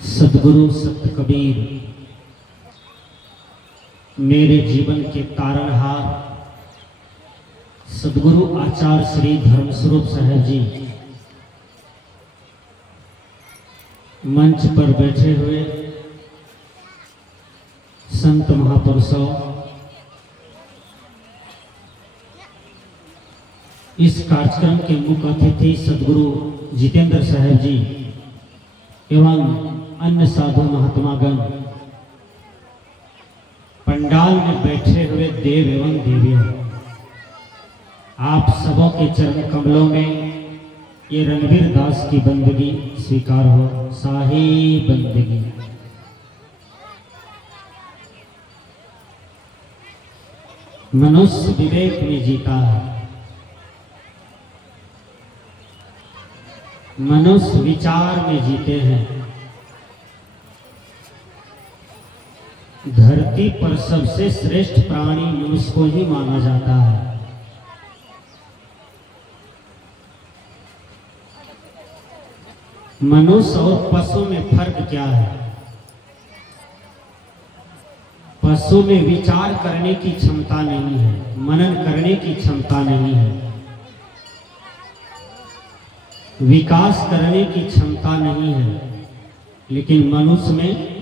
सद्गुरु संत कबीर मेरे जीवन के तारणहार सद्गुरु आचार्य श्री धर्मस्वरूप साहेब जी मंच पर बैठे हुए संत महापुरुषों, इस कार्यक्रम के मुख्य अतिथि सद्गुरु जितेंद्र साहेब जी एवं अन्य साधु महात्मागण, पंडाल में बैठे हुए देव एवं देवियों, आप सबों के चरण कमलों में ये रणवीर दास की बंदगी स्वीकार हो। साही बंदगी। मनुष्य विवेक में जीता है, मनुष्य विचार में जीते हैं। धरती पर सबसे श्रेष्ठ प्राणी मनुष्य को ही माना जाता है। मनुष्य और पशु में फर्क क्या है? पशु में विचार करने की क्षमता नहीं है, मनन करने की क्षमता नहीं है, विकास करने की क्षमता नहीं है, लेकिन मनुष्य में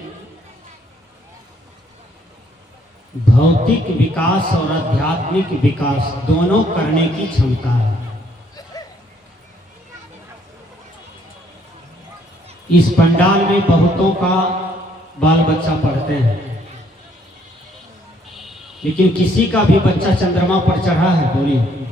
भौतिक विकास और आध्यात्मिक विकास दोनों करने की क्षमता है। इस पंडाल में बहुतों का बाल बच्चा पढ़ते हैं, लेकिन किसी का भी बच्चा चंद्रमा पर चढ़ा है? बोलिए।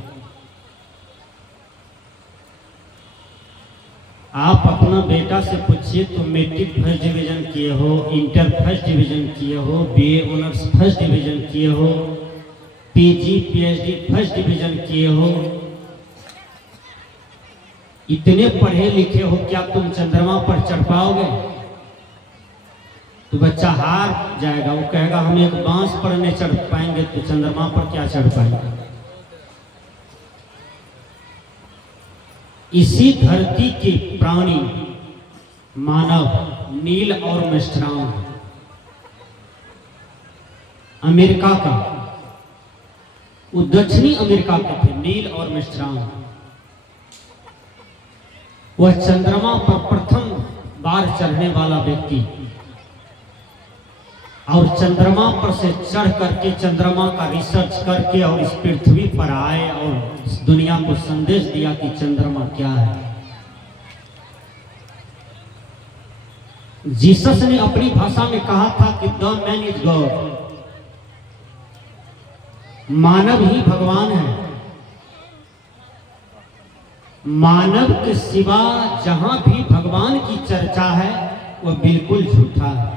आप अपना बेटा से पूछिए तो मैट्रिक फर्स्ट डिवीजन किए हो, इंटर फर्स्ट डिवीजन किए हो, बीए ऑनर्स फर्स्ट डिवीजन किए हो, पीजी पीएचडी फर्स्ट डिवीजन किए हो, इतने पढ़े लिखे हो, क्या तुम चंद्रमा पर चढ़ पाओगे? तो बच्चा हार जाएगा, वो कहेगा हम एक बांस पर नहीं चढ़ पाएंगे तो चंद्रमा पर क्या चढ़ पाएंगे। इसी धरती के प्राणी मानव नील और आर्मस्ट्रांग, अमेरिका का, वो दक्षिणी अमेरिका के थे, नील और आर्मस्ट्रांग। वह चंद्रमा पर प्रथम बार चढ़ने वाला व्यक्ति, और चंद्रमा पर से चढ़ करके चंद्रमा का रिसर्च करके और इस पृथ्वी पर आए और इस दुनिया को संदेश दिया कि चंद्रमा क्या है। जीसस ने अपनी भाषा में कहा था कि द मैन इज गॉड, मानव ही भगवान है। मानव के सिवा जहां भी भगवान की चर्चा है वह बिल्कुल झूठा है।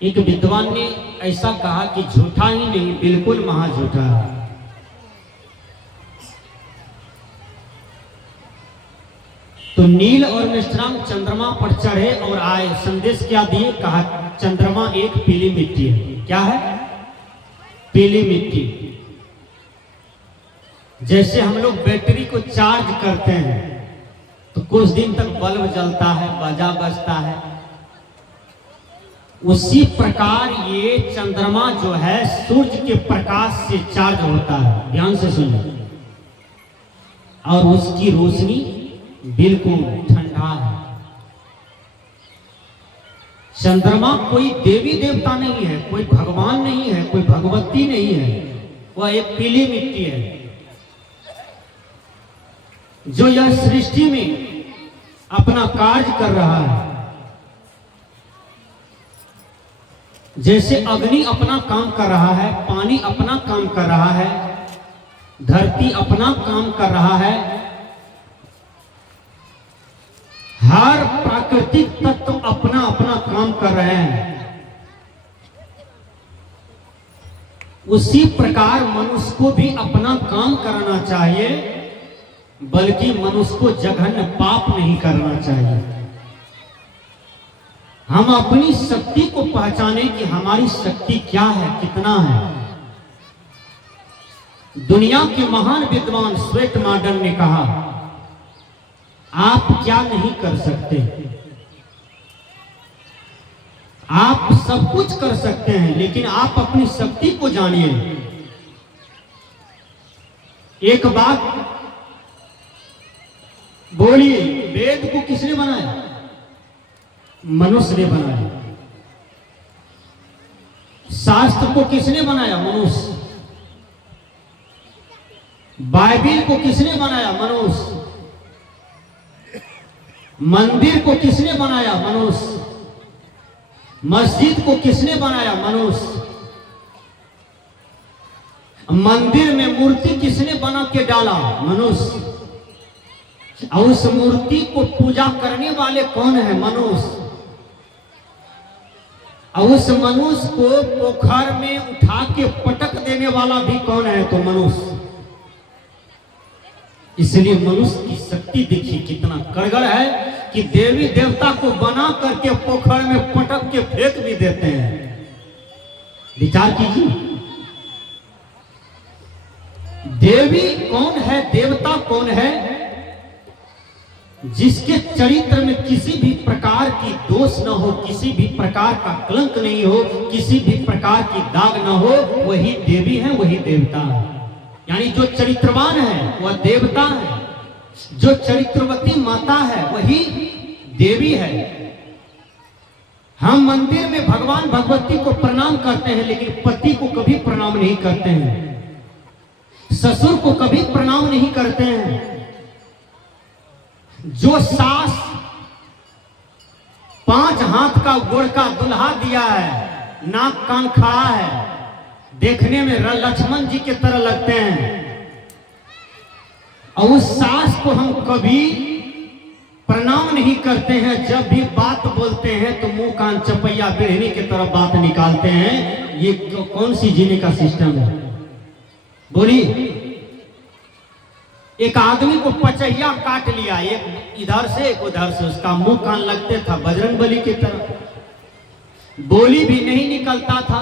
एक विद्वान ने ऐसा कहा कि झूठा ही नहीं, बिल्कुल महाझूठा है। तो नील और आर्मस्ट्रांग चंद्रमा पर चढ़े और आए, संदेश क्या दिए? कहा चंद्रमा एक पीली मिट्टी है। क्या है? पीली मिट्टी। जैसे हम लोग बैटरी को चार्ज करते हैं तो कुछ दिन तक बल्ब जलता है, बाजा बजता है, उसी प्रकार ये चंद्रमा जो है सूर्य के प्रकाश से चार्ज होता है। ध्यान से सुनिए। और उसकी रोशनी बिल्कुल ठंडा है। चंद्रमा कोई देवी देवता नहीं है, कोई भगवान नहीं है, कोई भगवती नहीं है, वह एक पीली मिट्टी है जो यह सृष्टि में अपना कार्य कर रहा है। जैसे अग्नि अपना काम कर रहा है, पानी अपना काम कर रहा है, धरती अपना काम कर रहा है, हर प्राकृतिक तत्व अपना अपना काम कर रहे हैं। उसी प्रकार मनुष्य को भी अपना काम करना चाहिए, बल्कि मनुष्य को जघन्य पाप नहीं करना चाहिए। हम अपनी शक्ति को पहचाने कि हमारी शक्ति क्या है, कितना है। दुनिया के महान विद्वान स्वेट मॉडर्न ने कहा, आप क्या नहीं कर सकते, आप सब कुछ कर सकते हैं, लेकिन आप अपनी शक्ति को जानिए। एक बात बोलिए, वेद को किसने बनाया? मनुष्य ने बनाया। शास्त्र को किसने बनाया? मनुष्य। बाइबिल को किसने बनाया? मनुष्य। मंदिर को किसने बनाया? मनुष्य। मस्जिद को किसने बनाया? मनुष्य। मंदिर में मूर्ति किसने बना के डाला? मनुष्य। और उस मूर्ति को पूजा करने वाले कौन है? मनुष्य। और उस मनुष्य को पोखर में उठा के पटक देने वाला भी कौन है? तो मनुष्य। इसलिए मनुष्य की शक्ति देखिए कितना कड़गड़ है कि देवी देवता को बना करके पोखर में पटक के फेंक भी देते हैं। विचार कीजिए, देवी कौन है, देवता कौन है? जिसके चरित्र में किसी भी प्रकार की दोष न हो, किसी भी प्रकार का कलंक नहीं हो, किसी भी प्रकार की दाग न हो, वही देवी है, वही देवता है। यानी जो चरित्रवान है वह देवता है, जो चरित्रवती माता है वही देवी है। हम मंदिर में भगवान भगवती को प्रणाम करते हैं, लेकिन पति को कभी प्रणाम नहीं करते हैं, ससुर को कभी प्रणाम नहीं करते हैं। जो सास 5 हाथ का गोड़ का दुल्हा दिया है, नाक कान खड़ा है, देखने में लक्ष्मण जी की तरह लगते हैं, और उस सास को हम कभी प्रणाम नहीं करते हैं। जब भी बात बोलते हैं तो मुंह कान चपैया बिढ़नी की तरफ बात निकालते हैं। ये कौन सी जीने का सिस्टम है? बोलिए। एक आदमी को पचैया काट लिया, एक इधर से एक उधर से, उसका मुंह कान लगते था बजरंगबली की तरह, बोली भी नहीं निकलता था।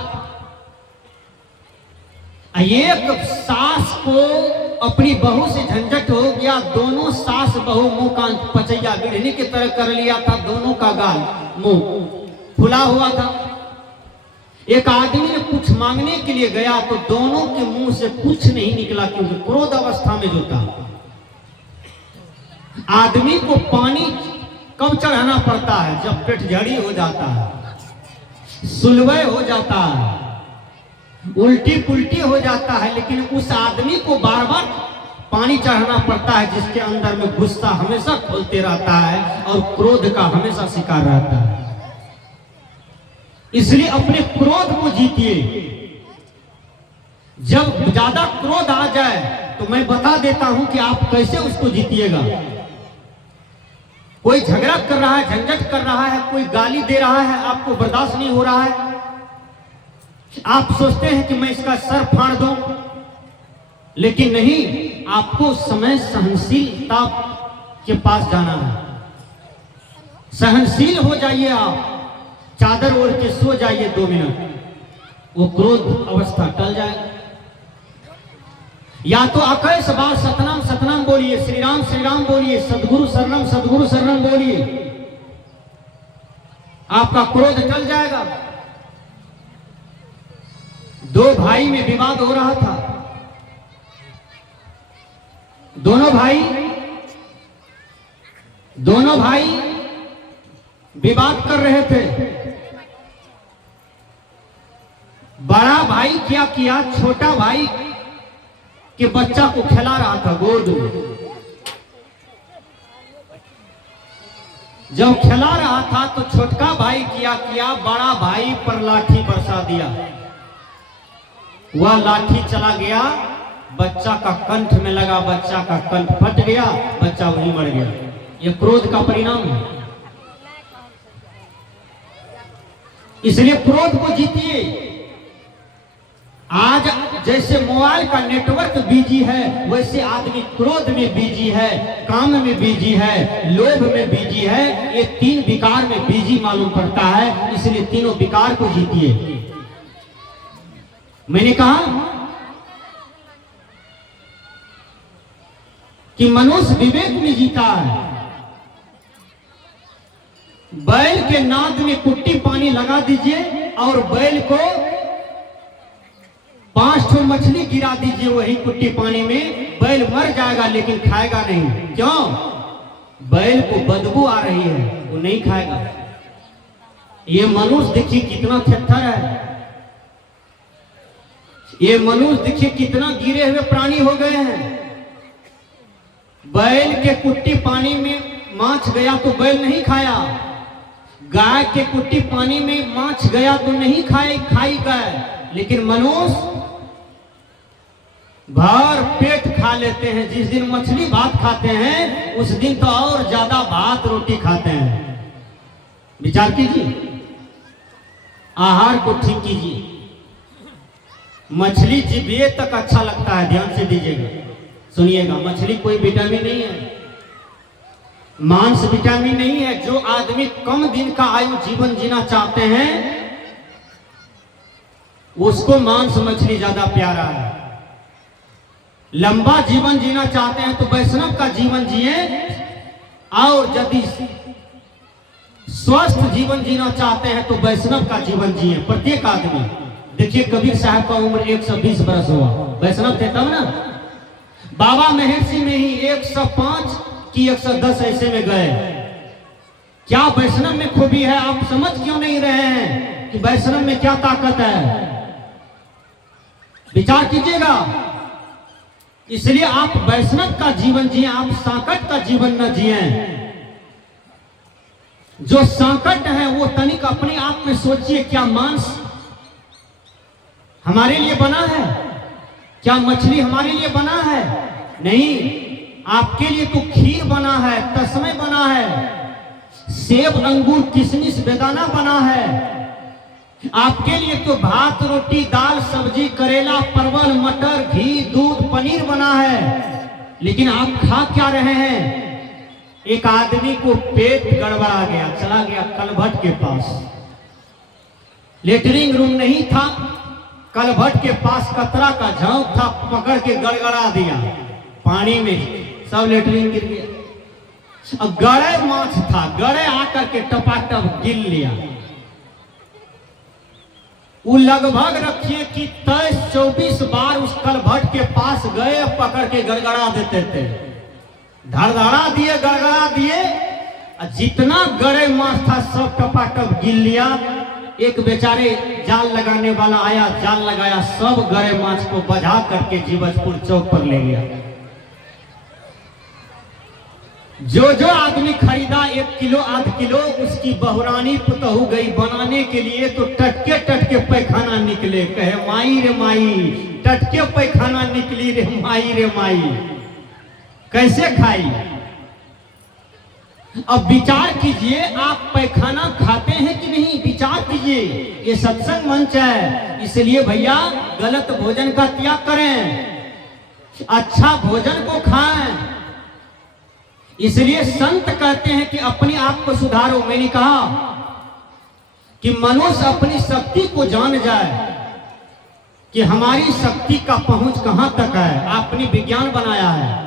एक सास को अपनी बहू से झंझट हो गया, दोनों सास बहू मुंह कान पचैया बिढ़नी की तरह कर लिया था, दोनों का गाल मुंह फुला हुआ था। एक आदमी ने कुछ मांगने के लिए गया तो दोनों के मुंह से कुछ नहीं निकला, क्योंकि क्रोध अवस्था में जो था। आदमी को पानी कब चढ़ाना पड़ता है? जब पेट झड़ी हो जाता है, सुलवय हो जाता है, उल्टी पुल्टी हो जाता है, लेकिन उस आदमी को बार बार पानी चढ़ाना पड़ता है जिसके अंदर में गुस्सा हमेशा खोलते रहता है और क्रोध का हमेशा शिकार रहता है। इसलिए अपने क्रोध को जीतिए। जब ज्यादा क्रोध आ जाए तो मैं बता देता हूं कि आप कैसे उसको जीतिएगा। कोई झगड़ा कर रहा है, झंझट कर रहा है, कोई गाली दे रहा है, आपको बर्दाश्त नहीं हो रहा है, आप सोचते हैं कि मैं इसका सर फाड़ दूं, लेकिन नहीं, आपको समय सहनशीलता के पास जाना है। सहनशील हो जाइए, आप चादर ओढ़ के सो जाइए 2 मिनट, वो क्रोध अवस्था टल जाए। या तो अकैस बार सतनाम सतनाम बोलिए, श्री राम बोलिए, सदगुरु शरणम बोलिए, आपका क्रोध टल जाएगा। 2 भाई में विवाद हो रहा था, दोनों भाई विवाद कर रहे थे। बड़ा भाई क्या किया, छोटा भाई के बच्चा को खिला रहा था गोद में। जब खिला रहा था तो छोटका भाई क्या किया, बड़ा भाई पर लाठी बरसा दिया। वह लाठी चला गया, बच्चा का कंठ में लगा, बच्चा का कंठ फट गया, बच्चा वहीं मर गया। यह क्रोध का परिणाम है। इसलिए क्रोध को जीतिए। आज जैसे मोबाइल का नेटवर्क बिजी है, वैसे आदमी क्रोध में बिजी है, काम में बिजी है, लोभ में बिजी है। ये 3 विकार में बिजी मालूम पड़ता है। इसलिए तीनों विकार को जीतिए। मैंने कहा कि मनुष्य विवेक में जीता है। बैल के नाद में कुट्टी पानी पानी लगा दीजिए और बैल को 5 ठो मछली गिरा दीजिए वही कुट्टी पानी में, बैल मर जाएगा लेकिन खाएगा नहीं। क्यों? बैल को बदबू आ रही है, वो नहीं खाएगा। ये मनुष्य देखिए कितना थेथर है, ये मनुष्य देखिए कितना गिरे हुए प्राणी हो गए हैं। बैल के कुट्टी पानी में माछ गया तो बैल नहीं खाया, गाय के कुट्टी पानी में माछ गया तो नहीं खाई गाय, लेकिन मनुष्य भर पेट खा लेते हैं। जिस दिन मछली भात खाते हैं उस दिन तो और ज्यादा भात रोटी खाते हैं। विचार कीजिए, आहार को ठीक कीजिए। मछली जीभिए तक अच्छा लगता है, ध्यान से दीजिएगा, सुनिएगा। मछली कोई विटामिन नहीं है, मांस विटामिन नहीं है। जो आदमी कम दिन का आयु जीवन जीना चाहते हैं उसको मांस मछली ज्यादा प्यारा है। लंबा जीवन जीना चाहते हैं तो वैष्णव का जीवन जिए, और यदि स्वस्थ जीवन जीना चाहते हैं तो वैष्णव का जीवन जिए। प्रत्येक आदमी देखिए, कबीर साहब का उम्र 120 बरस हुआ, वैष्णव थे तब ना। बाबा महर्षि में ही 105 की 110 ऐसे में गए। क्या वैष्णव में खूबी है? आप समझ क्यों नहीं रहे हैं कि वैष्णव में क्या ताकत है? विचार कीजिएगा। इसलिए आप वैष्णव का जीवन जिए, आप सांकट का जीवन न जिए। जो सांकट है वो तनिक अपने आप में सोचिए, क्या मांस हमारे लिए बना है? क्या मछली हमारे लिए बना है? नहीं, आपके लिए तो खीर बना है, तस्मै बना है, सेब अंगूर किशमिश बेदाना बना है। आपके लिए तो भात रोटी दाल सब्जी करेला परवल मटर घी दूध पनीर बना है, लेकिन आप खा क्या रहे हैं? एक आदमी को पेट गड़बड़ा गया, चला गया कलभट के पास। लेटरिंग रूम नहीं था, कलभट के पास कतरा का झांक था, पकड़ के गड़गड़ा दिया पानी में, सब लेटरिंग गिर गया। अब गड़े माछ था, गड़े आकर के टपाटप गिर लिया। वो लगभग रखिए कि 23-24 बार उस कलभट के पास गए, पकड़ के गड़गड़ा देते थे, धड़धड़ा दिए, गड़गड़ा दिए। जितना गड़े माछ था सब टपाटप गिर लिया। एक बेचारे जाल लगाने वाला आया, जाल लगाया, सब गड़े माछ को बजा करके जीवजपुर चौक पर ले गया। जो जो आदमी खरीदा 1 किलो 8 किलो, उसकी बहुरानी पुतहू गई बनाने के लिए, तो टटके टटके पैखाना निकले। कहे माई रे माई, टटके पैखाना निकली रे माई रे माई, कैसे खाई? अब विचार कीजिए, आप पैखाना खाते हैं कि नहीं? विचार कीजिए। ये सत्संग मंच है, इसलिए भैया गलत भोजन का त्याग करें, अच्छा भोजन को खाएं। इसलिए संत कहते हैं कि अपने आप को सुधारो। मैंने कहा कि मनुष्य अपनी शक्ति को जान जाए कि हमारी शक्ति का पहुंच कहां तक है। आपने विज्ञान बनाया है,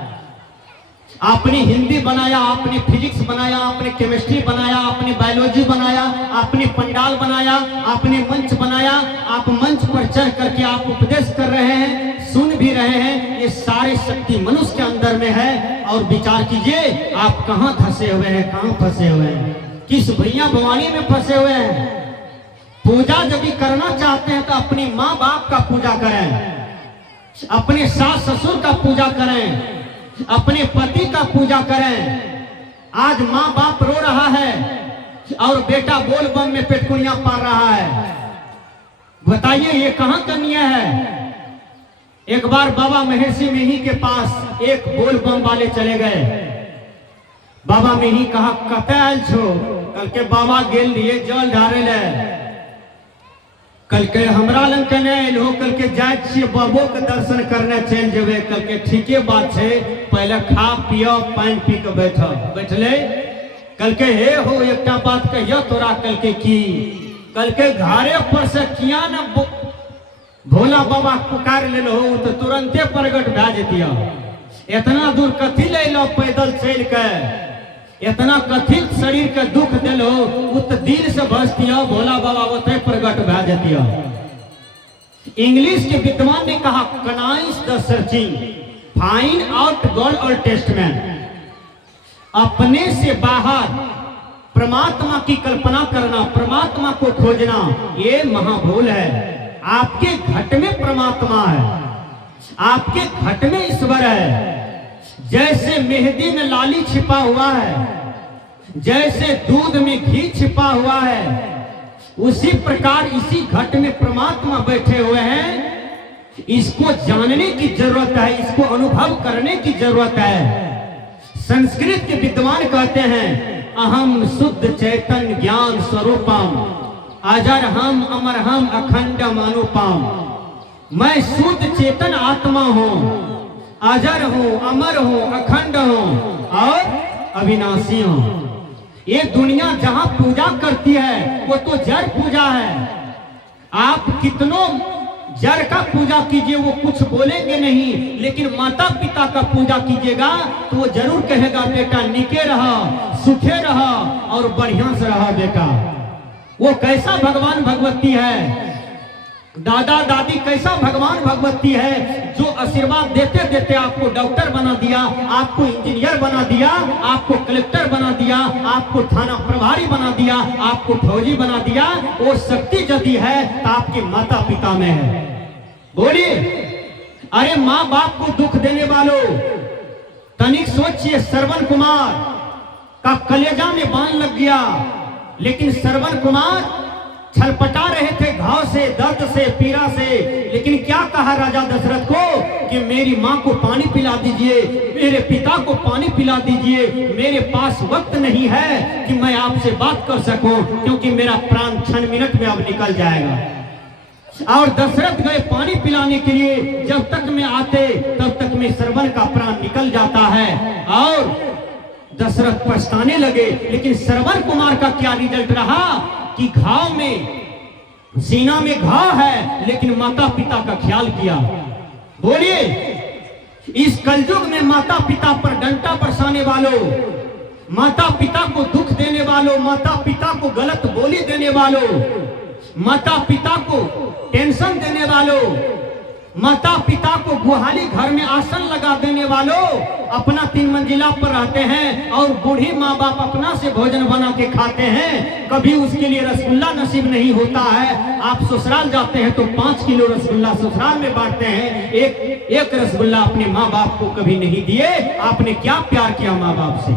आपने हिंदी बनाया, आपने फिजिक्स बनाया, आपने केमिस्ट्री बनाया, आपने बायोलॉजी बनाया, आपने पंडाल बनाया, आपने मंच बनाया। आप मंच पर चढ़ करके आप उपदेश कर रहे हैं, सुन भी रहे हैं। ये सारी शक्ति मनुष्य के अंदर में है। और विचार कीजिए, आप कहां फंसे हुए हैं, कहां फंसे हुए हैं, किस भैया भवानी में फंसे हुए हैं। पूजा यदि करना चाहते हैं तो अपनी माँ बाप का पूजा करें, अपने सास ससुर का पूजा करें, अपने पति का पूजा करें। आज माँ बाप रो रहा है और बेटा बोल बम में पेटकुनिया पार रहा है। बताइए ये कहां का न्याय है? एक बार बाबा महर्षि मेही के पास एक बोल बम वाले चले गए। बाबा मेही कहा कते आयल छो? कल के बाबा गेल लिए जल ढारे ले। कल के हमरा लंग के नहीं आयल हो, कल के जाए छिए बाबो के दर्शन करने चल जेबे। कल के ठीके बात है, पहले खा पियो पानी पी के बैठले। कल के हे हो एकटा बात कहियो तोरा, कल के की? कल के घरे पर से किया न भोला बाबा पुकार ले लो तो तुरंते प्रगट भा जतिया। इतना दूर कथी ले लो पैदल चल के? इतना कथित शरीर के दुख दिलो उत दिल से बसतिया भोला बाबा होते प्रगट भा जतिया। इंग्लिश के विद्वान ने कहा कनाइस the searching find out God और टेस्टमेंट। अपने से बाहर परमात्मा की कल्पना करना, परमात्मा को खोजना, ये महाभूल है। आपके घट में परमात्मा है, आपके घट में ईश्वर है। जैसे मेहंदी में लाली छिपा हुआ है, जैसे दूध में घी छिपा हुआ है, उसी प्रकार इसी घट में परमात्मा बैठे हुए हैं। इसको जानने की जरूरत है, इसको अनुभव करने की जरूरत है। संस्कृत के विद्वान कहते हैं अहम शुद्ध चैतन्य ज्ञान स्वरूपम अजर हम अमर हम अखंडम अनुपम। मैं शुद्ध चेतन आत्मा हूँ, अजर हूँ, अमर हूँ, अखंड हूँ और अविनाशी हूँ। ये दुनिया जहां पूजा करती है वो तो जड़ पूजा है। आप कितनों जड़ का पूजा कीजिए वो कुछ बोलेंगे नहीं, लेकिन माता पिता का पूजा कीजिएगा तो वो जरूर कहेगा बेटा निके रहा, सुखे रहा और बढ़िया से रहा बेटा। वो कैसा भगवान भगवती है, दादा दादी कैसा भगवान भगवती है, जो आशीर्वाद देते देते आपको डॉक्टर बना दिया, आपको इंजीनियर बना दिया, आपको कलेक्टर बना दिया, आपको थाना प्रभारी बना दिया, आपको फौजी बना दिया। वो शक्ति यदि है तो आपके माता पिता में है। बोलिए, अरे माँ बाप को दुख देने वालों, तनिक सोचिए श्रवण कुमार का कलेजा में बाण लग गया, लेकिन श्रवण कुमार छलपटा रहे थे घाव से, दर्द से, पीड़ा से, लेकिन क्या कहा राजा दशरथ को कि मेरी माँ को पानी पिला दीजिए, मेरे पिता को पानी पिला दीजिए, मेरे पास वक्त नहीं है कि मैं आपसे बात कर सकूं, क्योंकि मेरा प्राण क्षण मिनट में अब निकल जाएगा। और दशरथ गए पानी पिलाने के लिए, जब तक में आते तब तक में श्रवण का प्राण निकल जाता है और दशरथ पछताने लगे। लेकिन श्रवण कुमार का क्या रिजल्ट रहा कि घाव में, सीना में घाव है, लेकिन माता पिता का ख्याल किया। बोलिए, इस कलयुग में माता पिता पर डंटा बरसाने वालों, माता पिता को दुख देने वालों, माता पिता को गलत बोली देने वालों, माता पिता को टेंशन देने वालों, माता पिता को गुहाली घर में आसन लगा देने वालों, अपना 3 मंजिला पर रहते हैं और बूढ़ी माँ बाप अपना से भोजन बना के खाते हैं, कभी उसके लिए रसगुल्ला नसीब नहीं होता है। आप ससुराल जाते हैं तो 5 किलो रसगुल्ला ससुराल में बांटते हैं, एक रसगुल्ला अपने माँ बाप को कभी नहीं दिए। आपने क्या प्यार किया माँ बाप से?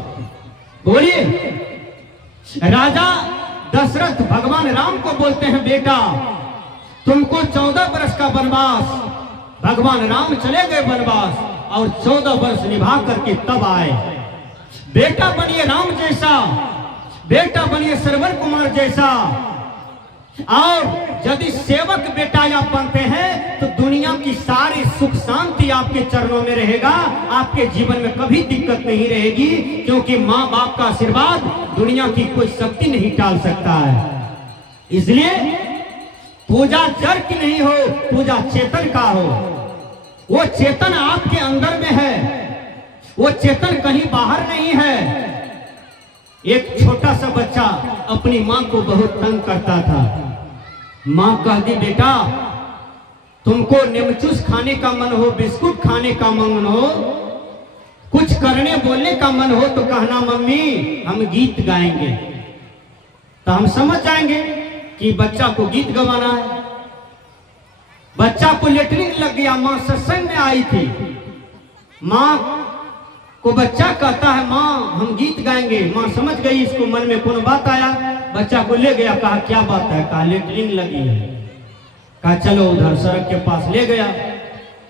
बोलिए, राजा दशरथ भगवान राम को बोलते हैं बेटा तुमको 14 वर्ष का वनवास, भगवान राम चले गए वनवास और 14 वर्ष निभा करके तब आए। बेटा बनिए राम जैसा, बेटा बनिए श्रवण कुमार जैसा। और यदि सेवक बेटा आप बनते हैं तो दुनिया की सारी सुख शांति आपके चरणों में रहेगा, आपके जीवन में कभी दिक्कत नहीं रहेगी, क्योंकि माँ बाप का आशीर्वाद दुनिया की कोई शक्ति नहीं टाल सकता है। इसलिए पूजा जड़ की नहीं हो, पूजा चेतन का हो। वो चेतन आपके अंदर में है, वो चेतन कहीं बाहर नहीं है। एक छोटा सा बच्चा अपनी माँ को बहुत तंग करता था। माँ कहती बेटा तुमको निमचूस खाने का मन हो, बिस्कुट खाने का मन हो, कुछ करने बोलने का मन हो तो कहना मम्मी हम गीत गाएंगे, तो हम समझ जाएंगे कि बच्चा को गीत गवाना है। बच्चा को लेटरिन लग गया, माँ सत्संग में आई थी, माँ को बच्चा कहता है माँ हम गीत गाएंगे। माँ समझ गई इसको मन में कौन बात आया, बच्चा को ले गया, कहा क्या बात है, कहा लेटरिन लगी है, कहा चलो उधर सड़क के पास ले गया।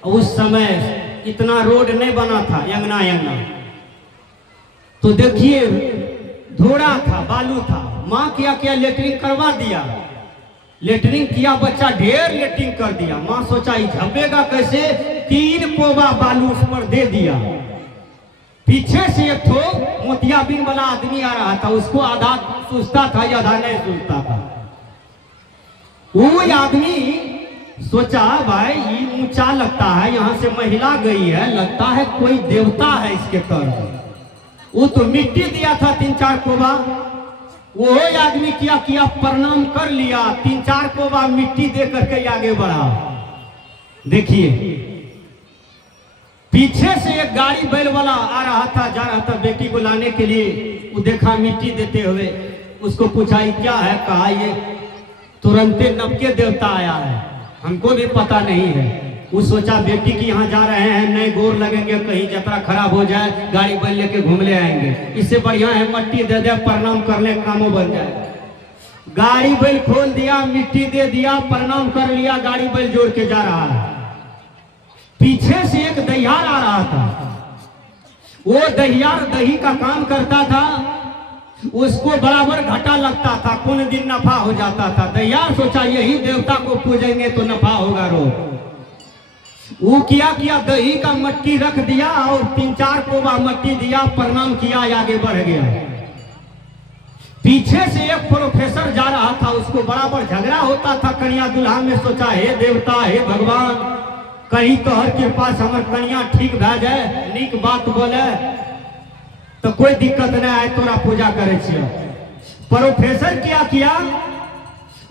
उस समय इतना रोड नहीं बना था, यंगना यंगना, तो देखिए धोड़ा था, बालू था। माँ क्या किया लेटरिन करवा दिया, लेटरिन किया, बच्चा ढेर लेटरिन कर दिया। माँ सोचा झपेगा कैसे, 3 कोबा बालू उस पर दे दिया। पीछे से एक ठो मोतियाबिंद वाला आदमी आ रहा था, उसको आधा सोचता था या आधा नहीं सोचता था। वो आदमी सोचा भाई ये ऊंचा लगता है, यहाँ से महिला गई है, लगता है कोई देवता है इसके तरफ। वो तो मिट्टी दिया था 3-4 कोबा, वो आदमी किया किया प्रणाम कर लिया, 3-4 कोबा मिट्टी दे करके आगे बढ़ा। देखिए पीछे से एक गाड़ी बैल वाला आ रहा था, जा रहा था बेटी को लाने के लिए। वो देखा मिट्टी देते हुए, उसको पूछा क्या है, कहा ये तुरंते नबके देवता आया है, हमको भी पता नहीं है। वो सोचा बेटी की यहाँ जा रहे हैं, नए गोर लगेंगे, कहीं यात्रा खराब हो जाए, गाड़ी बैल लेके घूम ले आएंगे, इससे बढ़िया है मट्टी दे दे, प्रणाम कर ले, कामों बन जाए। गाड़ी बैल खोल दिया, मिट्टी दे दिया, प्रणाम कर लिया, गाड़ी बैल जोड़ के जा रहा है। पीछे से एक दहियार आ रहा था, वो दहियार दही का काम करता था, उसको बराबर घाटा लगता था, कौन दिन नफा हो जाता था। दहियार सोचा यही देवता को पूजेंगे तो नफा होगा रोज। वो किया दही का मट्टी रख दिया और 3-4 कोबा मट्टी दिया, प्रणाम किया, आगे बढ़ गया। पीछे से एक प्रोफेसर जा रहा था, उसको बराबर झगड़ा होता था कन्या दुल्हा में। सोचा हे देवता, हे भगवान, कहीं तो हर के पास हमार कन्या ठीक भा जाए, नीक बात बोले तो कोई दिक्कत नहीं आए, तोरा पूजा करे छियो। प्रोफेसर क्या किया,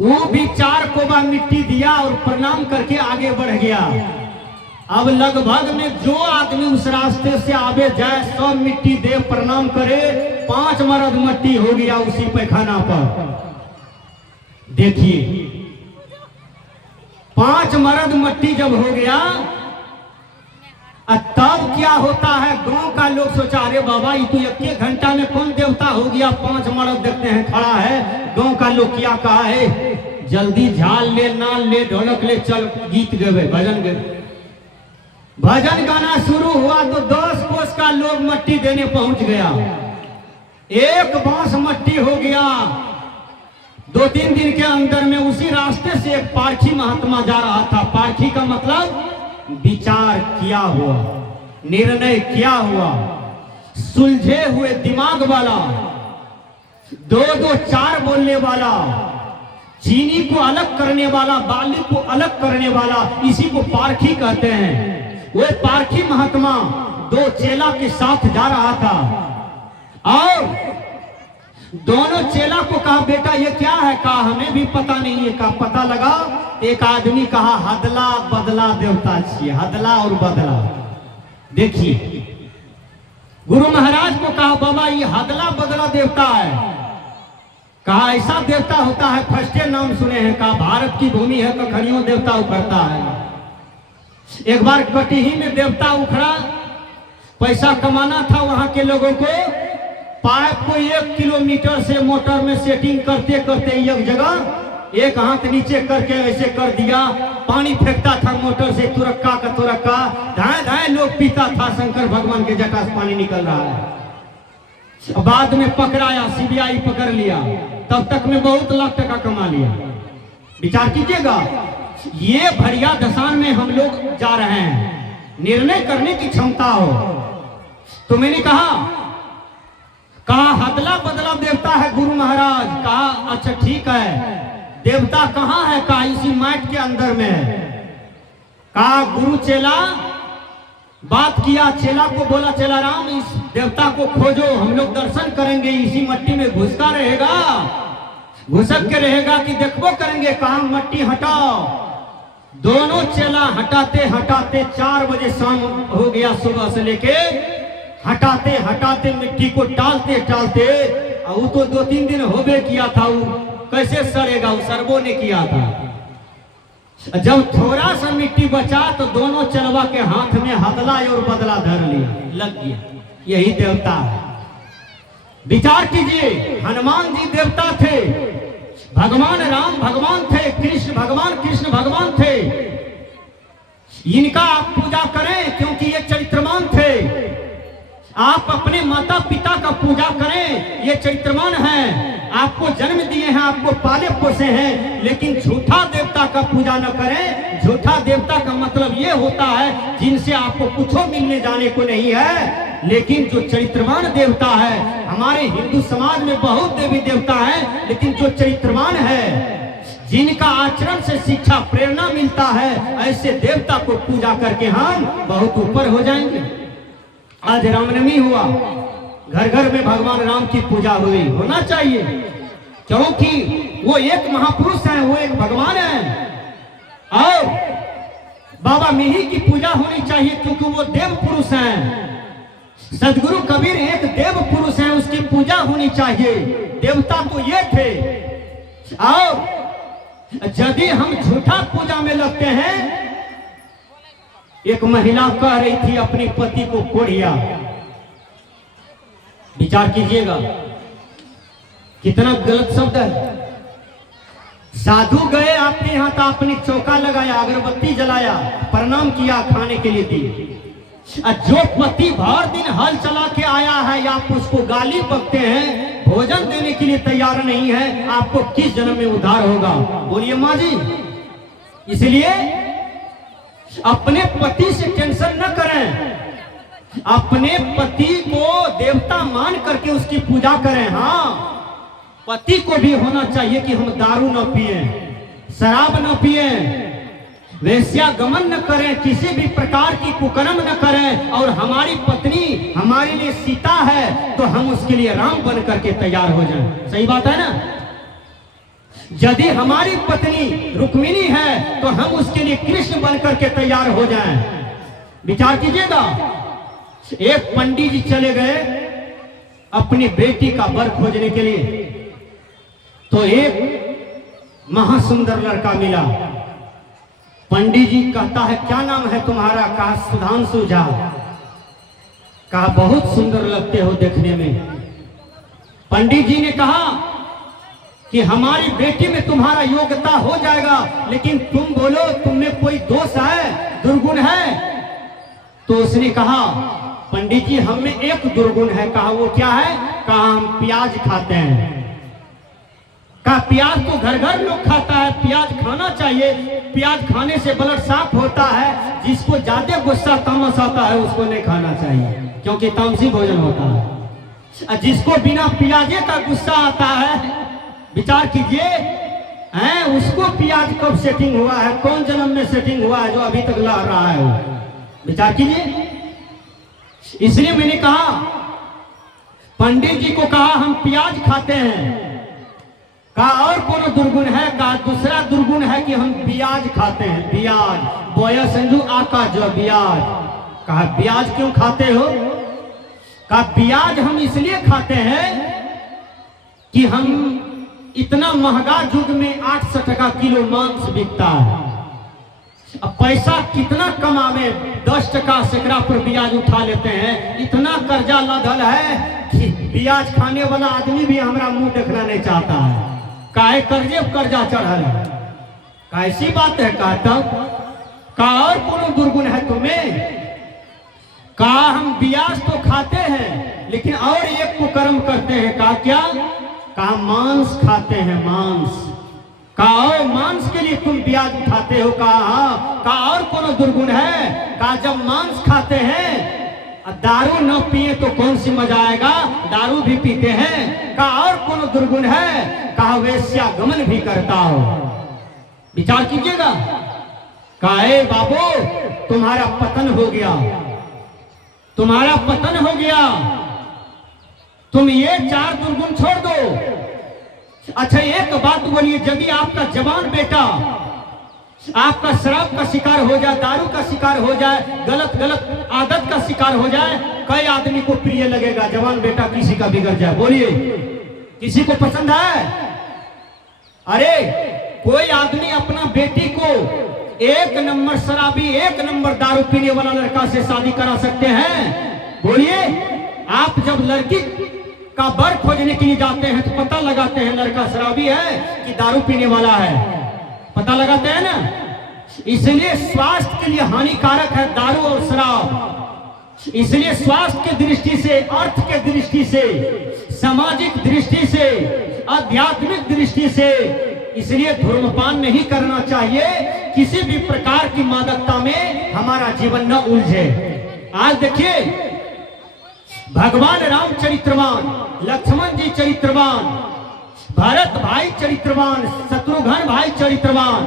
वो भी 4 कोबा मिट्टी दिया और प्रणाम करके आगे बढ़ गया। अब लगभग में जो आदमी उस रास्ते से आवे जाए, सब मिट्टी दे, प्रणाम करे, 5 मरद मट्टी हो गया उसी पैखाना पर। देखिए 5 मरद मट्टी जब हो गया, तब क्या होता है, गांव का लोग सोचा अरे बाबा ये तो 1 घंटा में कौन देवता हो गया, 5 मरद देखते हैं खड़ा है। गांव का लोग क्या कहा है, जल्दी झाल ले, नाल ले, ढोलक ले, चल गीत गए, भजन गए। भजन गाना शुरू हुआ तो 10 कोस का लोग मट्टी देने पहुंच गया। एक बांस मट्टी हो गया। 2-3 दिन के अंदर में उसी रास्ते से एक पारखी महात्मा जा रहा था। पारखी का मतलब विचार किया हुआ, निर्णय किया हुआ, सुलझे हुए दिमाग वाला, 2-2 4 बोलने वाला, चीनी को अलग करने वाला, बाली को अलग करने वाला, इसी को पारखी कहते हैं। वो पारखी महात्मा 2 चेला के साथ जा रहा था और दोनों चेला को कहा बेटा ये क्या है, कहा हमें भी पता नहीं है, कहा पता लगा। एक आदमी कहा हदला बदला देवता छिए, हदला और बदला। देखिए गुरु महाराज को कहा बाबा ये हदला बदला देवता है। कहा ऐसा देवता होता है, फर्स्ट नाम सुने हैं। कहा भारत की भूमि है, कखनियों देवता उखड़ता है। एक बार कटिही में देवता उखड़ा, पैसा कमाना था वहां के लोगों को। पाइप को 1 किलोमीटर से मोटर में सेटिंग करते करते एक जगह एक हाथ नीचे करके ऐसे कर दिया, पानी फेंकता था मोटर से, तुरक्का का तुरक्का, धाए धाए लोग पीता था। शंकर भगवान के जटा से पानी निकल रहा है। बाद में पकड़ाया, सीबीआई पकड़ लिया, तब तक में बहुत लाख टका कमा लिया। विचार कीजिएगा, ये भरिया दशान में हम लोग जा रहे हैं। निर्णय करने की क्षमता हो तो मैंने कहा हदला बदला देवता है गुरु महाराज। कहा अच्छा ठीक है, देवता कहाँ है, कहा इसी मैट के अंदर में है। कहा गुरु चेला बात किया, चेला को बोला चेला राम इस देवता को खोजो, हम लोग दर्शन करेंगे, इसी मट्टी में घुसता रहेगा, घुसक के रहेगा कि देखबो करेंगे। कहा मट्टी हटाओ। दोनों चेला हटाते हटाते 4 बजे शाम हो गया, सुबह से लेके हटाते हटाते मिट्टी को टालते टालते, वो तो 2-3 दिन होबे किया था, वो कैसे सड़ेगा, वो सरबो ने किया था। जब थोड़ा सा मिट्टी बचा तो दोनों चलवा के हाथ में हदला और बदला धर लिया, लग गया, यही देवता है। विचार कीजिए, हनुमान जी देवता थे, भगवान राम भगवान थे, कृष्ण भगवान थे। इनका आप पूजा करें क्योंकि ये चरित्रवान थे। आप अपने माता पिता का पूजा करें, ये चरित्रवान हैं, आपको जन्म दिए हैं, आपको पाले पोसे हैं। लेकिन झूठा देवता का पूजा न करें। झूठा देवता का मतलब ये होता है जिनसे आपको कुछ मिलने जाने को नहीं है। लेकिन जो चरित्रवान देवता है, हमारे हिंदू समाज में बहुत देवी देवता हैं, लेकिन जो चरित्रवान है, जिनका आचरण से शिक्षा प्रेरणा मिलता है, ऐसे देवता को पूजा करके हम बहुत ऊपर हो जाएंगे। आज रामनवमी हुआ, घर घर में भगवान राम की पूजा हुई, होना चाहिए, क्योंकि वो एक महापुरुष हैं, वो एक भगवान हैं। और बाबा मिही की पूजा होनी चाहिए क्योंकि वो देव पुरुष हैं। सदगुरु कबीर एक देव पुरुष हैं, उसकी पूजा होनी चाहिए। देवता तो ये थे। और यदि हम झूठा पूजा में लगते हैं, एक महिला कह रही थी अपने पति को कोढ़िया, विचार कीजिएगा कितना गलत शब्द है। साधु गए आपके यहाँ तो आपने चौका लगाया, अगरबत्ती जलाया, प्रणाम किया, खाने के लिए दी। जो पति भर दिन हल चला के आया है या आप उसको गाली बकते हैं, भोजन देने के लिए तैयार नहीं है, आपको किस जन्म में उद्धार होगा? बोलिए माँ जी। इसलिए अपने पति से टेंशन न करें, अपने पति को देवता मान करके उसकी पूजा करें। हाँ, पति को भी होना चाहिए कि हम दारू न पिए, शराब न पिए, वेश्यागमन न करें, किसी भी प्रकार की कुकर्म न करें। और हमारी पत्नी हमारे लिए सीता है तो हम उसके लिए राम बन करके तैयार हो जाएं। सही बात है ना? यदि हमारी पत्नी रुक्मिणी है तो हम उसके लिए कृष्ण बन करके तैयार हो जाएं। विचार कीजिएगा। एक पंडित जी चले गए अपनी बेटी का वर खोजने के लिए, तो एक महासुंदर लड़का मिला। पंडित जी कहता है क्या नाम है तुम्हारा? कहा सुधांशु झा। कहा बहुत सुंदर लगते हो देखने में। पंडित जी ने कहा कि हमारी बेटी में तुम्हारा योग्यता हो जाएगा, लेकिन तुम बोलो तुम में कोई दोष है, दुर्गुण है? तो उसने कहा पंडित जी हम में एक दुर्गुण है। कहा वो क्या है? कहा हम प्याज खाते हैं। कहा प्याज तो घर घर लोग खाता है, प्याज खाना चाहिए, प्याज खाने से ब्लड साफ होता है। जिसको ज्यादा गुस्सा तामस आता है उसको नहीं खाना चाहिए, क्योंकि तामसी भोजन होता है। जिसको बिना प्याजे का गुस्सा आता है, विचार कीजिए हैं, उसको प्याज कब सेटिंग हुआ है, कौन जन्म में सेटिंग हुआ है जो अभी तक ला रहा है वो? विचार कीजिए। इसलिए मैंने कहा, पंडित जी को कहा हम प्याज खाते हैं। कहा और कोनो दुर्गुण है? कहा दूसरा दुर्गुण है कि हम ब्याज खाते हैं। ब्याज बोया संजू आका जो ब्याज। कहा ब्याज क्यों खाते हो? कहा ब्याज हम इसलिए खाते हैं कि हम इतना महंगा युग में 800 टका किलो मांस बिकता है। अब पैसा कितना कमावे, 10 टका सैकड़ा पर ब्याज उठा लेते हैं। इतना कर्जा लदल है कि ब्याज खाने वाला आदमी भी हमारा मुंह देखना नहीं चाहता है। काहे कर्जे कर्जा चढ़ल है? कैसी बात है? कहा तब कहा और कोनो दुर्गुण है तुम्हें? कहा हम ब्याज तो खाते हैं लेकिन और एक कुकर्म करते हैं। कहा क्या? कहा मांस खाते हैं, मांस। कहा मांस के लिए तुम ब्याज उठाते हो? कहा और कोनो दुर्गुण है? कहा जब मांस खाते हैं दारू न पिए तो कौन सी मजा आएगा, दारू भी पीते हैं। कहा और कोनो दुर्गुण है? कहा वेश्यागमन भी करता हो। विचार कीजिएगा। कहा बाबू तुम्हारा पतन हो गया, तुम्हारा पतन हो गया, तुम ये 4 दुर्गुण छोड़ दो। अच्छा एक बात बोलिए, यदि आपका जवान बेटा आपका शराब का शिकार हो जाए, दारू का शिकार हो जाए, गलत आदत का शिकार हो जाए, कई आदमी को प्रिय लगेगा जवान बेटा किसी का बिगड़ जाए? बोलिए, किसी को पसंद है? अरे कोई आदमी अपना बेटी को 1 नंबर शराबी, 1 नंबर दारू पीने वाला लड़का से शादी करा सकते हैं? बोलिए। आप जब लड़की का वर खोजने के लिए जाते हैं तो पता लगाते हैं लड़का शराबी है कि दारू पीने वाला है, पता लगाते हैं ना। इसलिए स्वास्थ्य के लिए हानिकारक है दारू और शराब। इसलिए स्वास्थ्य की दृष्टि से, अर्थ के दृष्टि से, सामाजिक दृष्टि से, आध्यात्मिक दृष्टि से, इसलिए धूम्रपान नहीं करना चाहिए। किसी भी प्रकार की मादकता में हमारा जीवन न उलझे। आज देखिए भगवान राम चरित्रवान, लक्ष्मण जी चरित्रवान, भरत भाई चरित्रवान, शत्रुघ्न भाई चरित्रवान।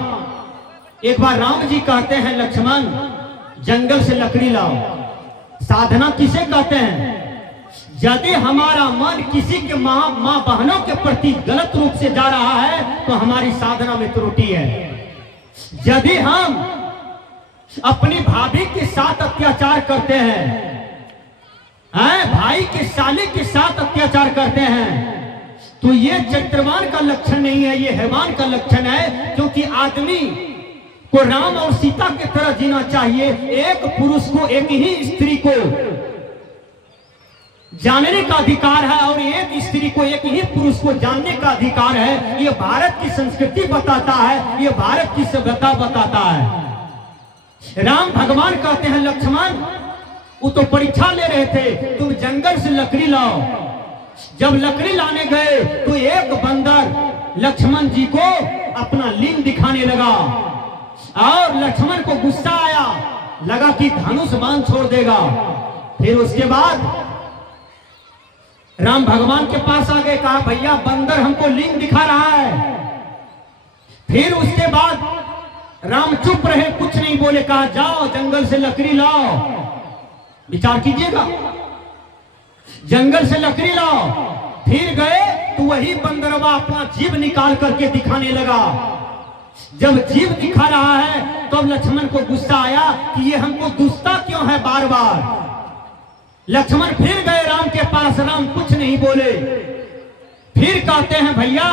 एक बार राम जी कहते हैं लक्ष्मण जंगल से लकड़ी लाओ। साधना किसे कहते हैं? यदि हमारा मन किसी के माँ बहनों के प्रति गलत रूप से जा रहा है तो हमारी साधना में त्रुटि है। यदि हम अपनी भाभी के साथ अत्याचार करते हैं, भाई के साले के साथ अत्याचार करते हैं, तो ये चरित्रवान का लक्षण नहीं है, ये हैवान का लक्षण है। क्योंकि आदमी को राम और सीता की तरह जीना चाहिए। एक पुरुष को एक ही स्त्री को जानने का अधिकार है और एक स्त्री को एक ही पुरुष को जानने का अधिकार है। ये भारत की संस्कृति बताता है, ये भारत की सभ्यता बताता है। राम भगवान कहते हैं लक्ष्मण, वो तो परीक्षा ले रहे थे, तुम जंगल से लकड़ी लाओ। जब लकड़ी लाने गए तो एक बंदर लक्ष्मण जी को अपना लिंग दिखाने लगा और लक्ष्मण को गुस्सा आया, लगा कि धनुष बाण छोड़ देगा। फिर उसके बाद राम भगवान के पास आ गए, कहा भैया बंदर हमको लिंग दिखा रहा है। फिर उसके बाद राम चुप रहे, कुछ नहीं बोले, कहा जाओ जंगल से लकड़ी लाओ। विचार कीजिएगा, जंगल से लकड़ी लाओ। फिर गए तो वही बंदरवा अपना जीभ निकाल करके दिखाने लगा। जब जीभ दिखा रहा है तो लक्ष्मण को गुस्सा आया कि ये हमको दुष्टा क्यों है बार बार। लक्ष्मण फिर गए राम के पास, राम कुछ नहीं बोले। फिर कहते हैं भैया